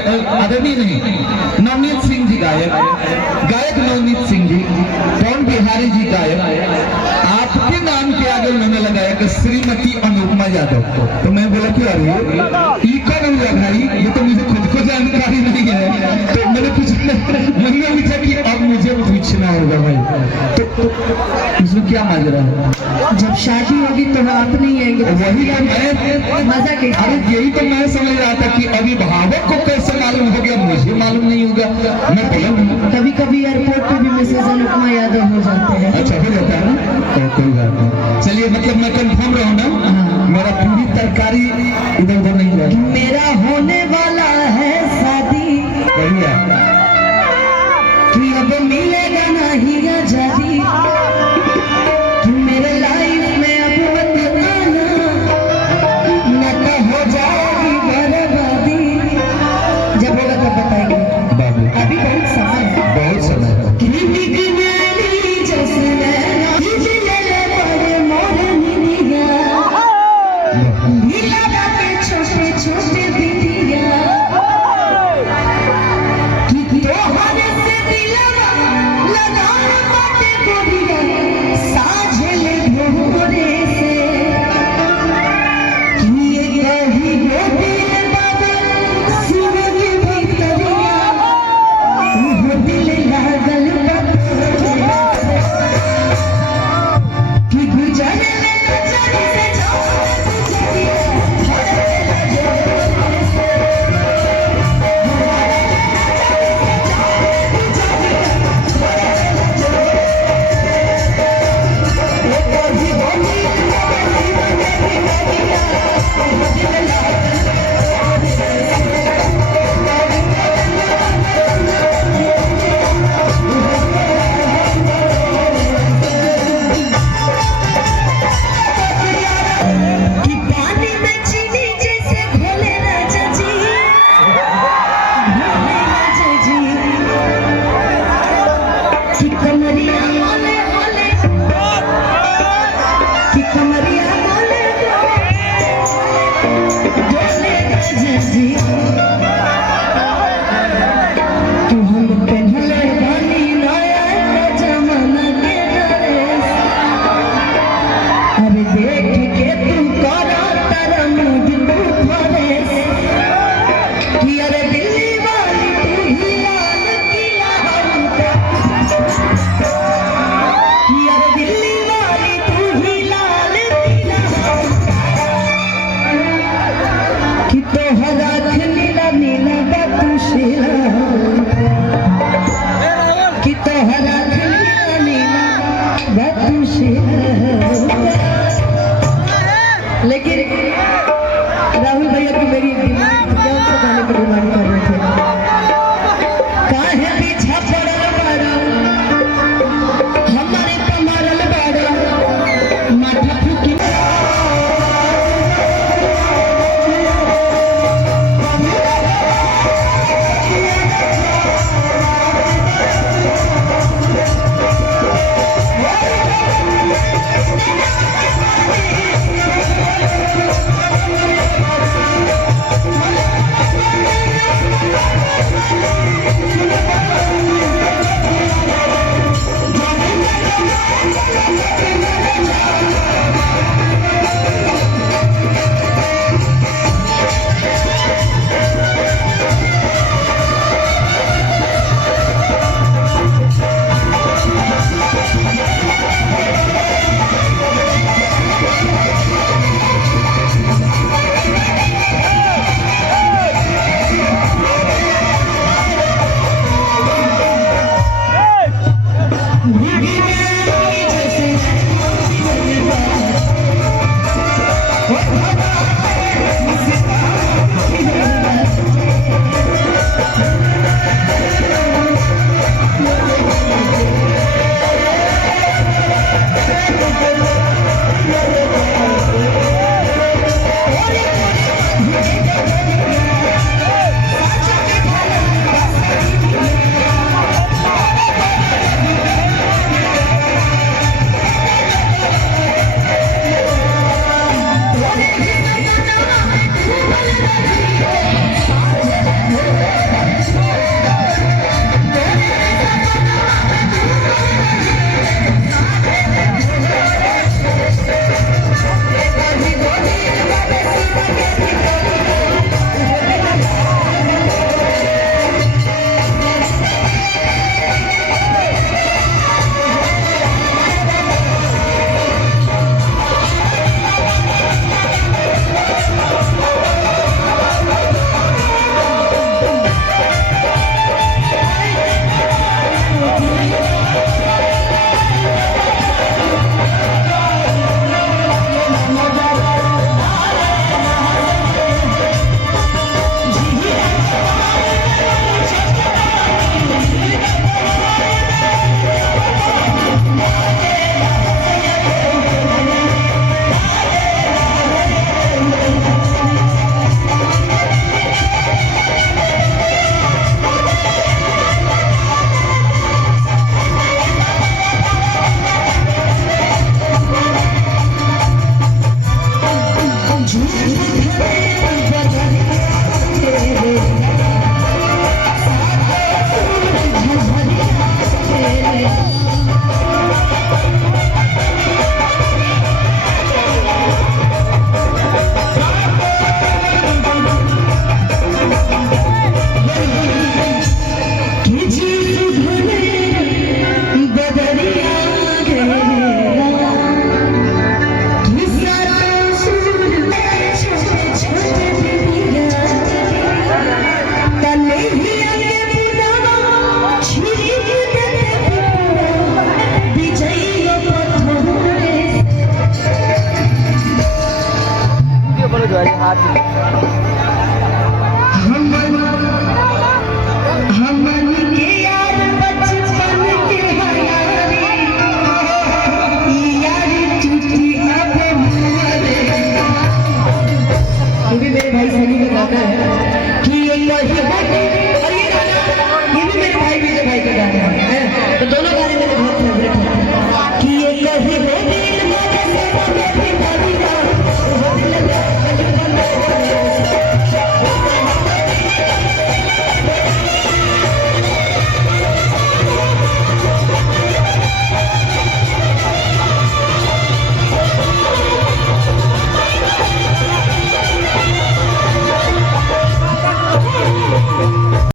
आदरणीय नहीं, नवनीत सिंह जी गायक नवनीत सिंह जी, पवन बिहारी जी गायक, आपके नाम के आगे उन्होंने लगाया कि श्रीमती अनुपमा यादव। तो मैं बोला कि अरे ये कौन हुआ भाई, ये तो मुझे खुद को जानकारी नहीं है। तो मैंने पूछा कि अब मुझे पूछना होगा भाई, तो इसमें क्या माजरा है? जब शादी होगी तो आप नहीं आएंगे तो वही मैं मजा के। अरे यही तो मैं समझ रहा था कि अभिभावक को कैसे मालूम हो गया, मुझे मालूम नहीं होगा। मैं बोला कभी कभी एयरपोर्ट पे भी मिसेज अनुपमा यादव हो जाते हैं। अच्छा हो जाता है ना, तो कोई बात नहीं। चलिए मतलब मैं कंफर्म रहूँ ना, मेरा पूरी तरकारी इधर उधर नहीं जाए। मेरा